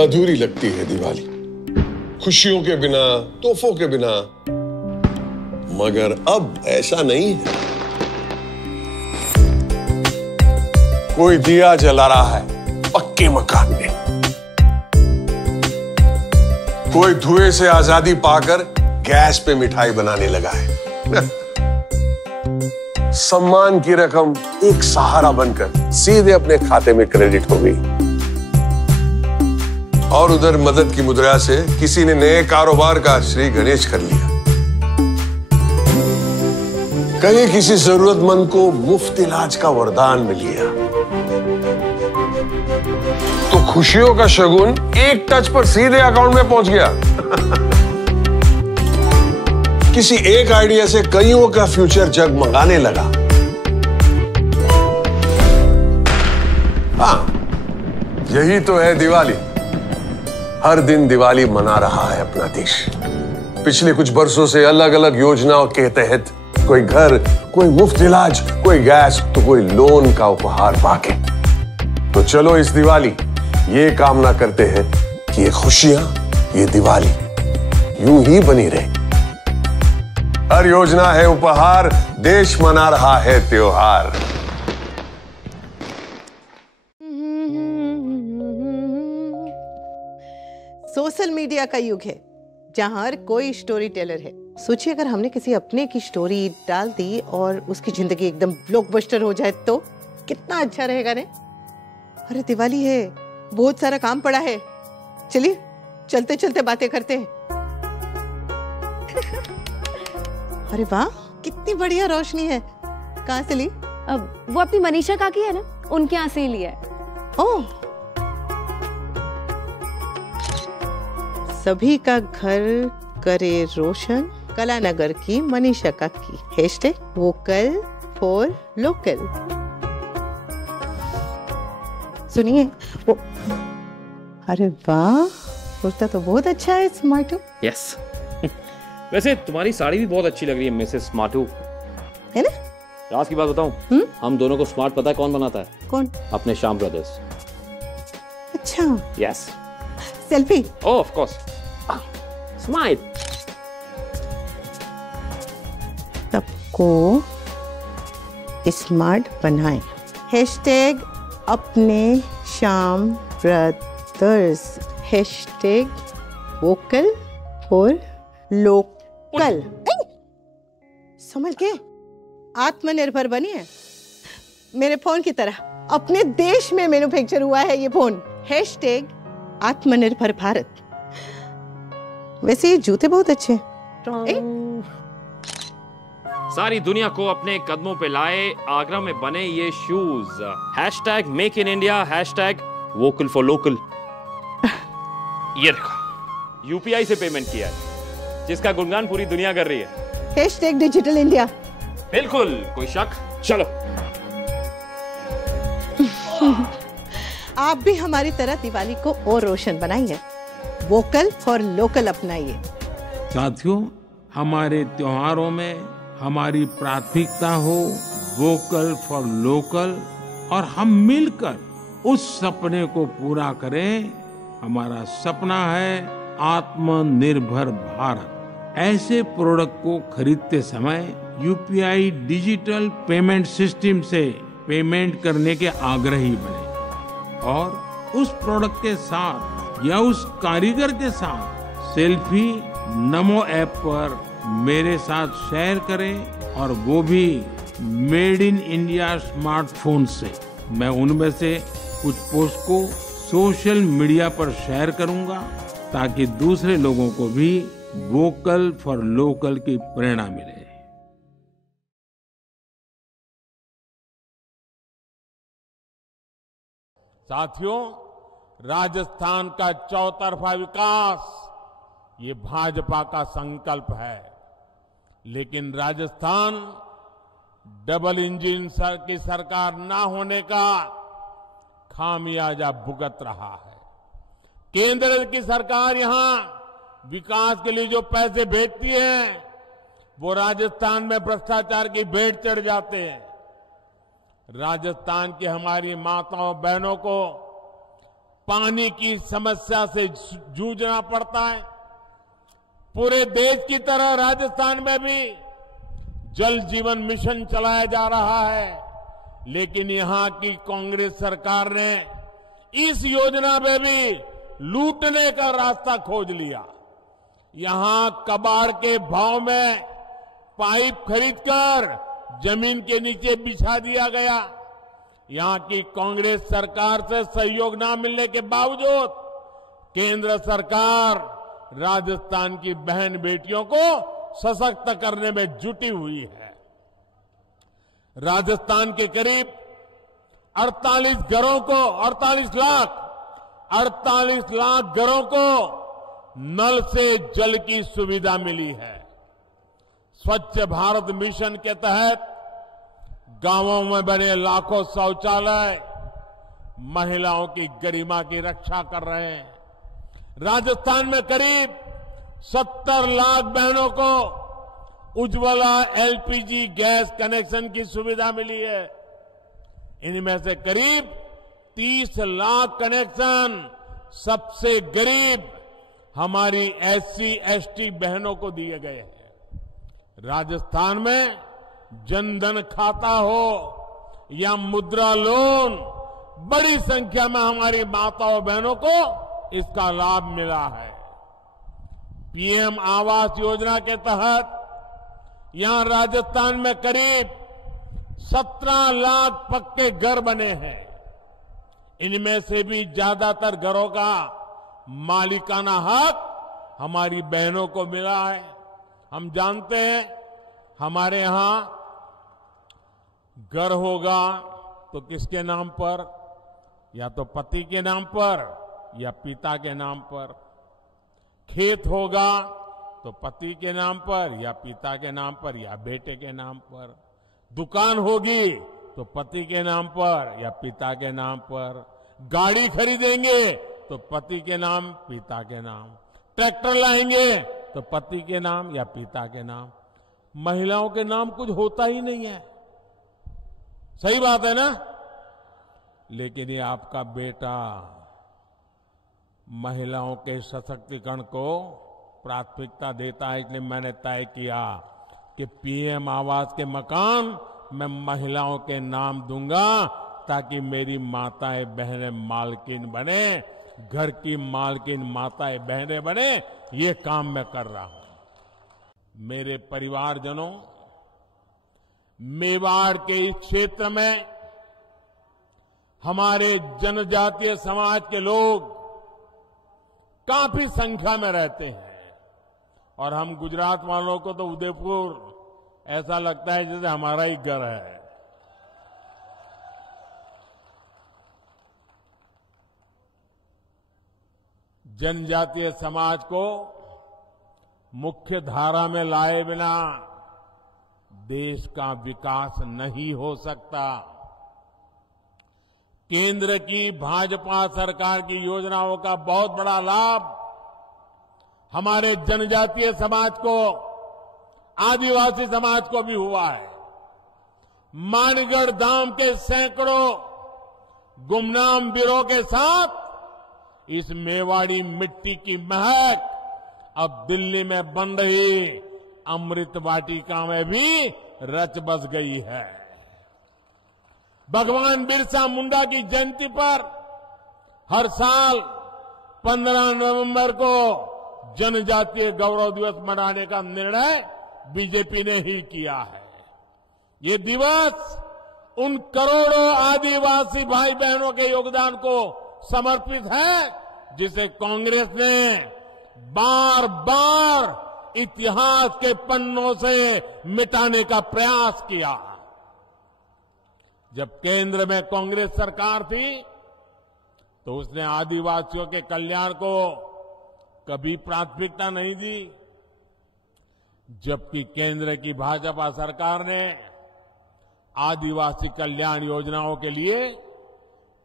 अधूरी लगती है दिवाली, खुशियों के बिना, तोहफों के बिना। मगर अब ऐसा नहीं है। कोई दिया जला रहा है पक्के मकान में, कोई धुएं से आजादी पाकर गैस पे मिठाई बनाने लगा है। सम्मान की रकम एक सहारा बनकर सीधे अपने खाते में क्रेडिट हो गई। और उधर मदद की मुद्रा से किसी ने नए कारोबार का श्री गणेश कर लिया। कहीं किसी जरूरतमंद को मुफ्त इलाज का वरदान मिल गया। तो खुशियों का शगुन एक टच पर सीधे अकाउंट में पहुंच गया। किसी एक आइडिया से कईयों का फ्यूचर जगमगाने लगा। हाँ, यही तो है दिवाली। हर दिन दिवाली मना रहा है अपना देश। पिछले कुछ बरसों से अलग अलग योजनाओं के तहत कोई घर, कोई मुफ्त इलाज, कोई गैस, तो कोई लोन का उपहार पाके। तो चलो इस दिवाली ये कामना करते हैं कि ये खुशियां, ये दिवाली यूं ही बनी रहे। हर योजना है उपहार, देश मना रहा है त्योहार। सोशल मीडिया का युग है जहां हर कोई स्टोरी टेलर है। सोचिए अगर हमने किसी अपने की स्टोरी डाल दी और उसकी जिंदगी एकदम ब्लॉकबस्टर हो जाए तो कितना अच्छा रहेगा ने। अरे दिवाली है, बहुत सारा काम पड़ा है, चलिए चलते चलते बातें करते हैं। अरे वाह, कितनी बढ़िया रोशनी है। कहाँ से ली? अब वो अपनी मनीषा काकी है ना, उनके यहाँ से ही लिया है। ओह, सभी का घर करे रोशन, कलानगर की मनीषा काकी। Hashtag vocal for local. सुनिए वो, अरे वाह, कुर्ता तो बहुत अच्छा है स्मार्टू। यस वैसे तुम्हारी साड़ी भी बहुत अच्छी लग रही है मिसेस स्मार्टू, है ना? राज की बात बताऊं, हम दोनों को स्मार्ट पता है कौन बनाता है? कौन? अपने श्याम ब्रदर्स। अच्छा, yes. Selfie? Oh of course. Smile. सबको स्मार्ट बनाएं। हैशटैग अपने Shyam brothers. Hashtag vocal for local. समझ के आत्मनिर्भर बनिए, मेरे फोन की तरह। अपने देश में मैन्युफैक्चर हुआ है ये फोन। हैशटैग आत्मनिर्भर भारत। वैसे ये जूते बहुत अच्छे हैं। सारी दुनिया को अपने कदमों पे लाए आगरा में बने ये shoes. Hashtag make in India, hashtag vocal for local. ये देखो, यूपीआई से पेमेंट किया है, जिसका गुणगान पूरी दुनिया कर रही है। Hashtag digital India. बिल्कुल, कोई शक? चलो आप भी हमारी तरह दिवाली को और रोशन बनाइए। वोकल फॉर लोकल अपनाइए। साथियों, हमारे त्योहारों में हमारी प्राथमिकता हो वोकल फॉर लोकल, और हम मिलकर उस सपने को पूरा करें। हमारा सपना है आत्मनिर्भर भारत। ऐसे प्रोडक्ट को खरीदते समय यूपीआई डिजिटल पेमेंट सिस्टम से पेमेंट करने के आग्रही बने, और उस प्रोडक्ट के साथ या उस कारीगर के साथ सेल्फी नमो ऐप पर मेरे साथ शेयर करें, और वो भी मेड इन इंडिया स्मार्टफोन से। मैं उनमें से कुछ पोस्ट को सोशल मीडिया पर शेयर करूंगा ताकि दूसरे लोगों को भी वोकल फॉर लोकल की प्रेरणा मिले। साथियों, राजस्थान का चौतरफा विकास ये भाजपा का संकल्प है, लेकिन राजस्थान डबल इंजन की सरकार ना होने का खामियाजा भुगत रहा है। केंद्र की सरकार यहां विकास के लिए जो पैसे भेजती है, वो राजस्थान में भ्रष्टाचार की भेंट चढ़ जाते हैं। राजस्थान की हमारी माताओं बहनों को पानी की समस्या से जूझना पड़ता है। पूरे देश की तरह राजस्थान में भी जल जीवन मिशन चलाया जा रहा है, लेकिन यहां की कांग्रेस सरकार ने इस योजना में भी लूटने का रास्ता खोज लिया। यहां कबाड़ के भाव में पाइप खरीदकर जमीन के नीचे बिछा दिया गया। यहां की कांग्रेस सरकार से सहयोग न मिलने के बावजूद केंद्र सरकार राजस्थान की बहन बेटियों को सशक्त करने में जुटी हुई है। राजस्थान के करीब 48 लाख घरों को नल से जल की सुविधा मिली है। स्वच्छ भारत मिशन के तहत गांवों में बने लाखों शौचालय महिलाओं की गरिमा की रक्षा कर रहे हैं। राजस्थान में करीब 70 लाख बहनों को उज्ज्वला एलपीजी गैस कनेक्शन की सुविधा मिली है। इनमें से करीब 30 लाख कनेक्शन सबसे गरीब हमारी एससी एसटी बहनों को दिए गए हैं। राजस्थान में जनधन खाता हो या मुद्रा लोन, बड़ी संख्या में हमारी माताओं बहनों को इसका लाभ मिला है। पीएम आवास योजना के तहत यहां राजस्थान में करीब 17 लाख पक्के घर बने हैं। इनमें से भी ज्यादातर घरों का मालिकाना हक हमारी बहनों को मिला है। हम जानते हैं हमारे यहां घर होगा तो किसके नाम पर, या तो पति के नाम पर या पिता के नाम पर। खेत होगा तो पति के नाम पर या पिता के नाम पर या बेटे के नाम पर। दुकान होगी तो पति के नाम पर या पिता के नाम पर। गाड़ी खरीदेंगे तो पति के नाम पिता के नाम। ट्रैक्टर लाएंगे तो पति के नाम या पिता के नाम। महिलाओं के नाम कुछ होता ही नहीं है। सही बात है ना? लेकिन ये आपका बेटा महिलाओं के सशक्तिकरण को प्राथमिकता देता है, इसलिए मैंने तय किया कि पीएम आवास के मकान मैं महिलाओं के नाम दूंगा, ताकि मेरी माताएं बहनें मालकिन बने, घर की मालकिन माताएं बहनें बने। ये काम मैं कर रहा हूं। मेरे परिवारजनों, मेवाड़ के इस क्षेत्र में हमारे जनजातीय समाज के लोग काफी संख्या में रहते हैं, और हम गुजरात वालों को तो उदयपुर ऐसा लगता है जैसे हमारा ही घर है। जनजातीय समाज को मुख्य धारा में लाए बिना देश का विकास नहीं हो सकता। केंद्र की भाजपा सरकार की योजनाओं का बहुत बड़ा लाभ हमारे जनजातीय समाज को, आदिवासी समाज को भी हुआ है। मानगढ़ धाम के सैकड़ों गुमनाम वीरों के साथ इस मेवाड़ी मिट्टी की महक अब दिल्ली में बन रही अमृत वाटिका में भी रच बस गई है। भगवान बिरसा मुंडा की जयंती पर हर साल 15 नवंबर को जनजातीय गौरव दिवस मनाने का निर्णय बीजेपी ने ही किया है। ये दिवस उन करोड़ों आदिवासी भाई बहनों के योगदान को समर्पित है, जिसे कांग्रेस ने बार बार इतिहास के पन्नों से मिटाने का प्रयास किया। जब केंद्र में कांग्रेस सरकार थी तो उसने आदिवासियों के कल्याण को कभी प्राथमिकता नहीं दी, जबकि केंद्र की भाजपा सरकार ने आदिवासी कल्याण योजनाओं के लिए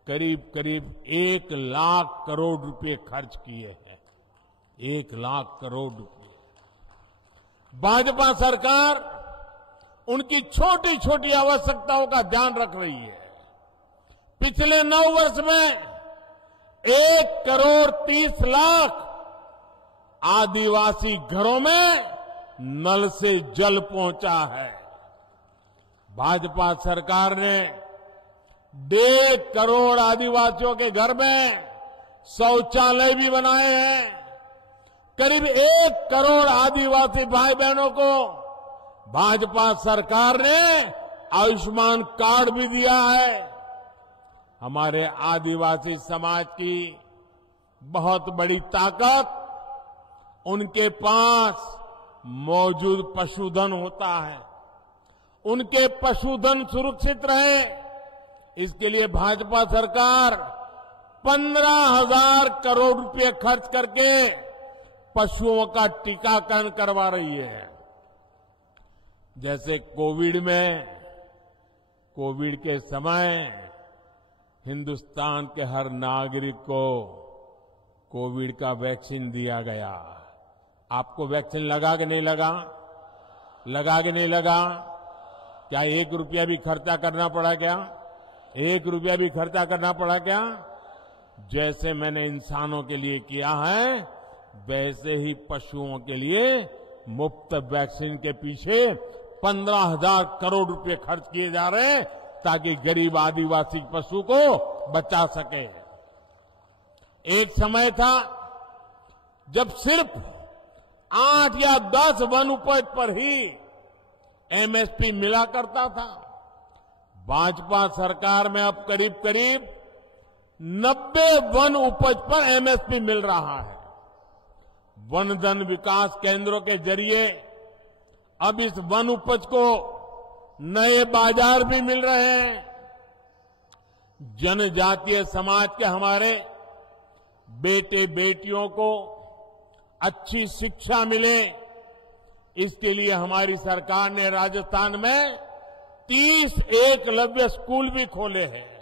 करीब करीब 1 लाख करोड़ रुपए खर्च किए हैं। 1 लाख करोड़ रुपए। भाजपा सरकार उनकी छोटी छोटी आवश्यकताओं का ध्यान रख रही है। पिछले 9 वर्ष में 1,30,00,000 आदिवासी घरों में नल से जल पहुंचा है। भाजपा सरकार ने 1.5 करोड़ आदिवासियों के घर में शौचालय भी बनाए हैं। करीब 1 करोड़ आदिवासी भाई बहनों को भाजपा सरकार ने आयुष्मान कार्ड भी दिया है। हमारे आदिवासी समाज की बहुत बड़ी ताकत उनके पास मौजूद पशुधन होता है। उनके पशुधन सुरक्षित रहे, इसके लिए भाजपा सरकार 15,000 करोड़ रुपए खर्च करके पशुओं का टीकाकरण करवा रही है। जैसे कोविड के समय हिंदुस्तान के हर नागरिक को कोविड का वैक्सीन दिया गया। आपको वैक्सीन लगा कि नहीं लगा? लगा कि नहीं लगा? क्या 1 रुपया भी खर्चा करना पड़ा क्या? 1 रुपया भी खर्चा करना पड़ा क्या? जैसे मैंने इंसानों के लिए किया है, वैसे ही पशुओं के लिए मुफ्त वैक्सीन के पीछे 15,000 करोड़ रुपए खर्च किए जा रहे हैं ताकि गरीब आदिवासी पशु को बचा सके। एक समय था जब सिर्फ 8 या 10 वन उपज पर ही एमएसपी मिला करता था। भाजपा सरकार में अब करीब करीब 90 वन उपज पर एमएसपी मिल रहा है। वन धन विकास केंद्रों के जरिए अब इस वन उपज को नए बाजार भी मिल रहे हैं। जनजातीय समाज के हमारे बेटे बेटियों को अच्छी शिक्षा मिले, इसके लिए हमारी सरकार ने राजस्थान में 30 एकलव्य स्कूल भी खोले हैं।